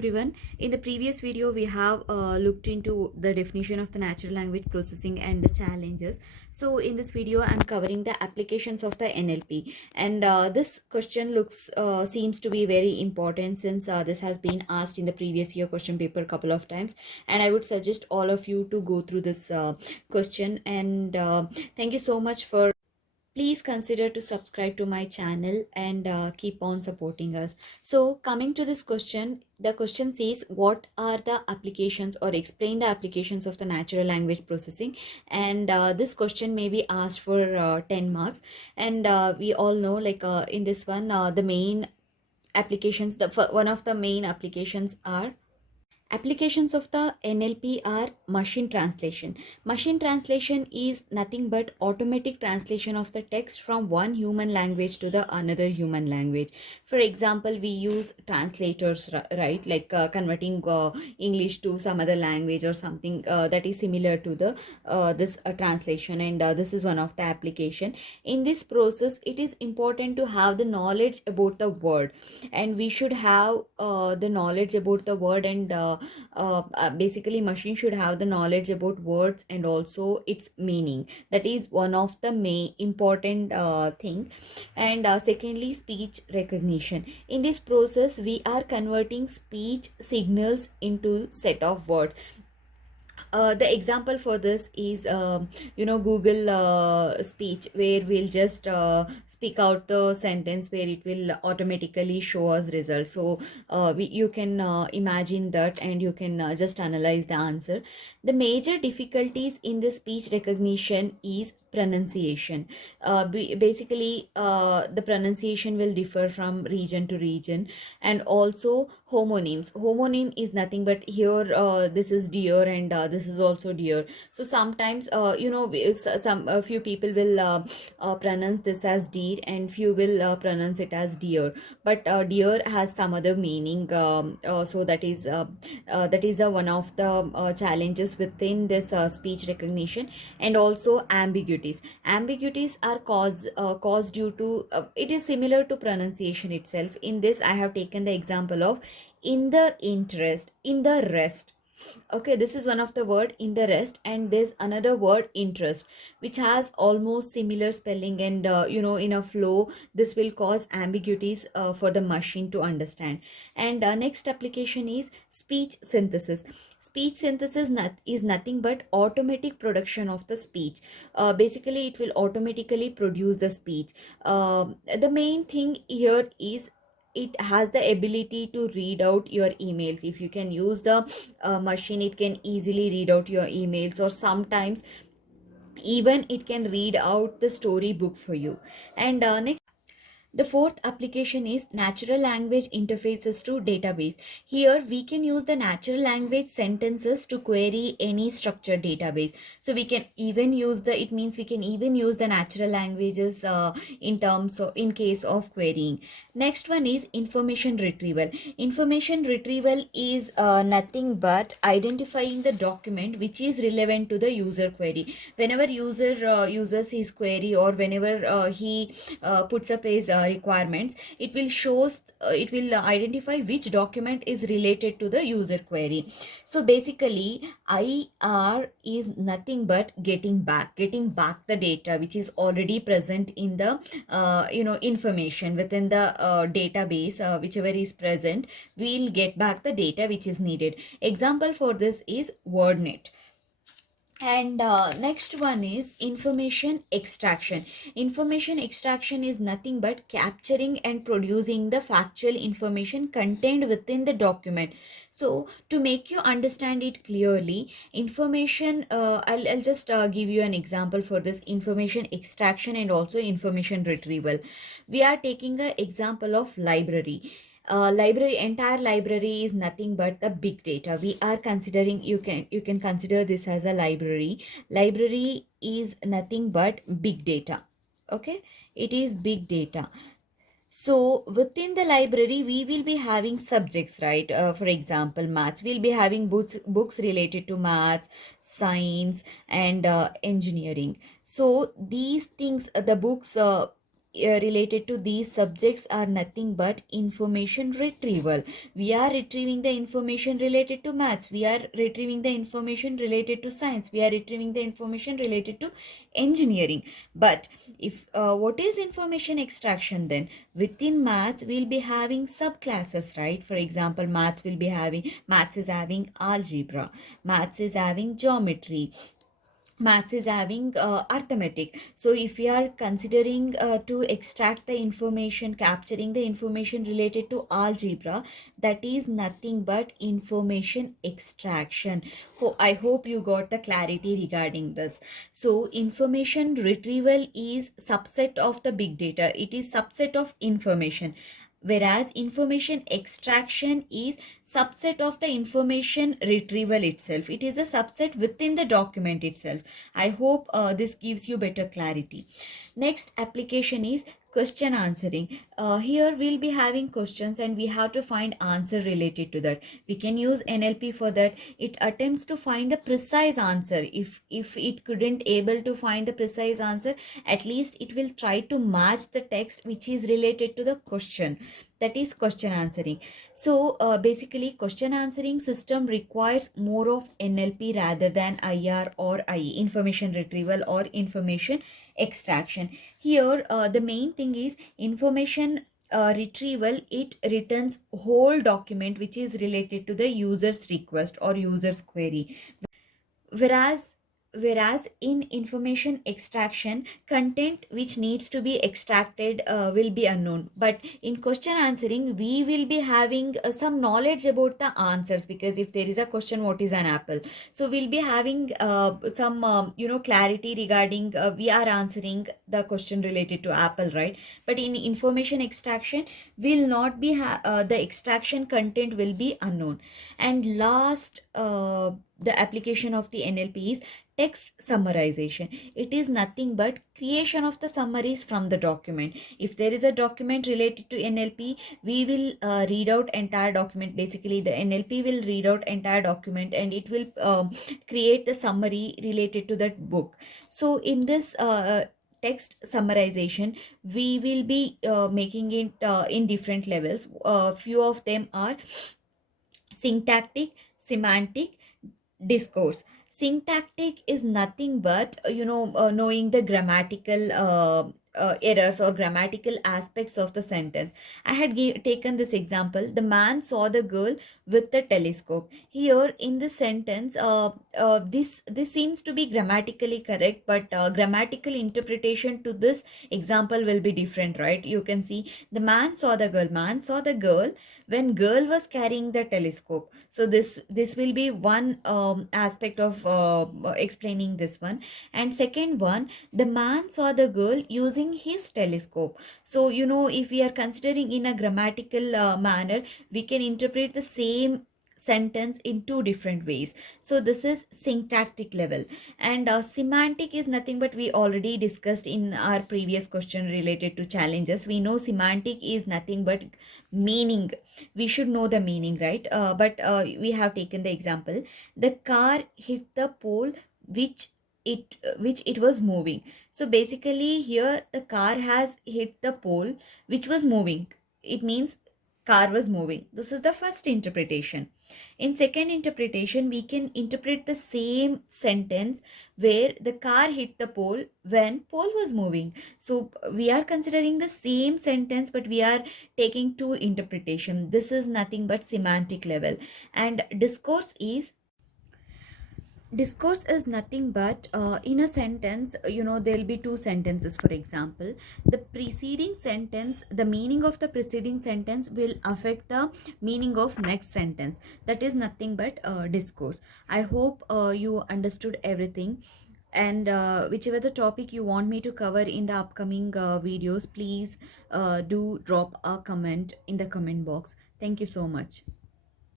everyone. In the previous video, we have looked into the definition of the natural language processing and the challenges. So in this video, I'm covering the applications of the NLP, and this question seems to be very important since this has been asked in the previous year question paper a couple of times, and I would suggest all of you to go through this question. And thank you so much for. Please consider to subscribe to my channel and keep on supporting us. So coming to this question, the question says what are the applications, or explain the applications of the natural language processing. And this question may be asked for 10 marks. And we all know, like in this one, the main applications, one of the main applications are. Applications of the NLP are machine translation. Machine translation is nothing but automatic translation of the text from one human language to the another human language. For example, we use translators, right? Like converting English to some other language or something that is similar to the this translation, and this is one of the application. In this process, it is important to have the knowledge about the word, and we should have the knowledge about the word, and basically machine should have the knowledge about words and also its meaning. That is one of the main important thing. And secondly, speech recognition. In this process, we are converting speech signals into set of words. The example for this is Google speech, where we'll just speak out the sentence, where it will automatically show us results. So you can imagine that, and you can just analyze the answer. The major difficulties in the speech recognition is pronunciation. Basically, the pronunciation will differ from region to region. And also homonyms. Homonym is nothing but here this is deer, and this is also deer. So sometimes some a few people will pronounce this as deer, and few will pronounce it as deer. But deer has some other meaning. So that is one of the challenges within this speech recognition. And also ambiguities are caused due to it is similar to pronunciation itself. In this, I have taken the example of in the interest, in the rest. Okay, this is one of the word, in the rest, and there's another word, interest, which has almost similar spelling. And in a flow, this will cause ambiguities for the machine to understand. And next application is speech synthesis. Speech synthesis is nothing but automatic production of the speech. Basically, it will automatically produce the speech. The main thing here is it has the ability to read out your emails. If you can use the machine, it can easily read out your emails, or sometimes even it can read out the storybook for you. And next, the fourth application is natural language interfaces to database. Here we can use the natural language sentences to query any structured database. So we can even use it means we can even use the natural languages in case of querying. Next one is information retrieval. Information retrieval is nothing but identifying the document which is relevant to the user query. Whenever user uses his query, or whenever he puts up his requirements, it will identify which document is related to the user query. So basically, IR is nothing but getting back the data which is already present in the information within the database. Whichever is present, we'll get back the data which is needed. Example for this is WordNet. And next one is information extraction. Information extraction is nothing but capturing and producing the factual information contained within the document. So to make you understand it clearly, I'll just give you an example for this information extraction and also information retrieval. We are taking an example of library. Entire library is nothing but the big data. We are considering, you can consider this as a library is nothing but big data. Okay, it is big data. So within the library, we will be having subjects, right? For example, maths, we'll be having books related to maths, science, and engineering. So these things, the books related to these subjects are nothing but information retrieval. We are retrieving the information related to maths, we are retrieving the information related to science, we are retrieving the information related to engineering. But if what is information extraction then? Within maths we'll be having subclasses, right? For example, maths is having algebra, maths is having geometry, maths is having arithmetic. So if we are considering to extract the information, capturing the information related to algebra, that is nothing but information extraction. I hope you got the clarity regarding this. So information retrieval is subset of the big data, it is subset of information, whereas information extraction is subset of the information retrieval itself. It is a subset within the document itself. I hope this gives you better clarity. Next application is question answering. Here we'll be having questions and we have to find answer related to that. We can use NLP for that. It attempts to find the precise answer. If it couldn't able to find the precise answer, at least it will try to match the text which is related to the question. That is question answering. So basically question answering system requires more of NLP rather than IR or IE, information retrieval or information extraction. Here the main thing is information retrieval. It returns whole document which is related to the user's request or user's query, whereas in information extraction, content which needs to be extracted will be unknown. But in question answering we will be having some knowledge about the answers, because if there is a question what is an apple, so we'll be having some clarity regarding we are answering the question related to apple, right? But in information extraction will not be the extraction content will be unknown. And last the application of the NLP is text summarization. It is nothing but creation of the summaries from the document. If there is a document related to NLP, we will read out entire document. Basically the NLP will read out entire document and it will create the summary related to that book. So in this text summarization we will be making it in different levels. Few of them are syntactic, semantic, discourse. Syntactic is nothing but knowing the grammatical errors or grammatical aspects of the sentence. I had taken this example: the man saw the girl with the telescope. Here in this sentence this seems to be grammatically correct, but grammatical interpretation to this example will be different, right? You can see the man saw the girl, man saw the girl when girl was carrying the telescope. So this will be one aspect of explaining this one. And second one, the man saw the girl using his telescope. So if we are considering in a grammatical manner, we can interpret the same sentence in two different ways. So this is syntactic level. And semantic is nothing but we already discussed in our previous question related to challenges. We know semantic is nothing but meaning. We should know the meaning, right? But we have taken the example: the car hit the pole which it was moving. So basically here the car has hit the pole which was moving. It means car was moving. This is the first interpretation. In second interpretation, we can interpret the same sentence where the car hit the pole when pole was moving. So we are considering the same sentence, but we are taking two interpretation. This is nothing but semantic level. And discourse is nothing but in a sentence, there'll be two sentences. For example, the preceding sentence, the meaning of the preceding sentence will affect the meaning of next sentence. That is nothing but discourse. I hope you understood everything. And whichever the topic you want me to cover in the upcoming videos, please do drop a comment in the comment box. Thank you so much.